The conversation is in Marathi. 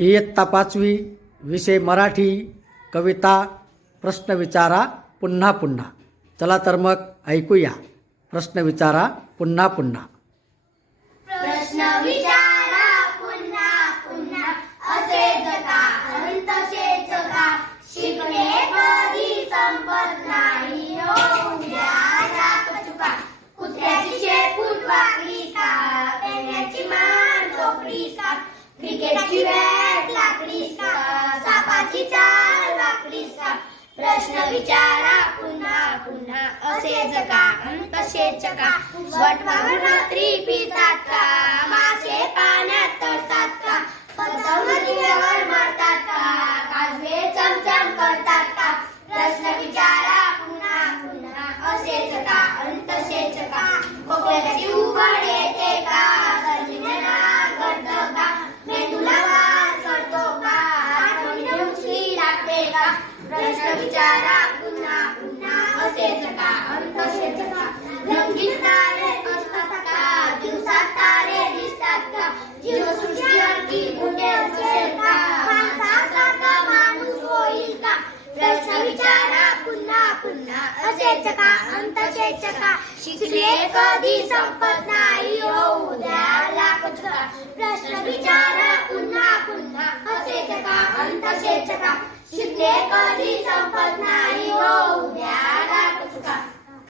इयत्ता पाचवी विषय मराठी कविता प्रश्न विचारा पुन्हा पुन्हा. चला तर मग ऐकूया. प्रश्न विचारा पुन्हा पुन्हा. प्रश्न विचारा पुन्हा पुन्हा. शिकणे कधी संपत नाही हो उद्या चुका. कुत्र्याची शेपूट वाकडी का पेण्याची मान चोपडी का. क्रिकेटची बॅट लाकडी का सापाची चाल वाकडी का प्रश्न विचारा पुन्हा पुन्हा असेच का अन तसेच का वटवावर रात्री पितात का? मासे पाण्यात तरतात का? पतंग दिव्यावर मारतात का? काजवे चमचम करतात का? प्रश्न विचारा पुन्हा पुन्हा असेच का अन तसेच का खोकल्याची उघड येते प्रश्न विचारा. पुन्हा पुन्हा असेच का अन तसेच का रंगीत तारे असतात का? दिवसात तारे दिसतात का? जीवसृष्टी आणखी मोठे असेल का? माणसासारखा माणूस होईल का? प्रश्न विचारा. पुन्हा पुन्हा असेच का अन तसेच का शिकले कधी संपत नाही हो उद्या लाखच का प्रश्न विचारा. पुन्हा पुन्हा असेच का अन तसेच का शिकले कधी संपत नाही हो.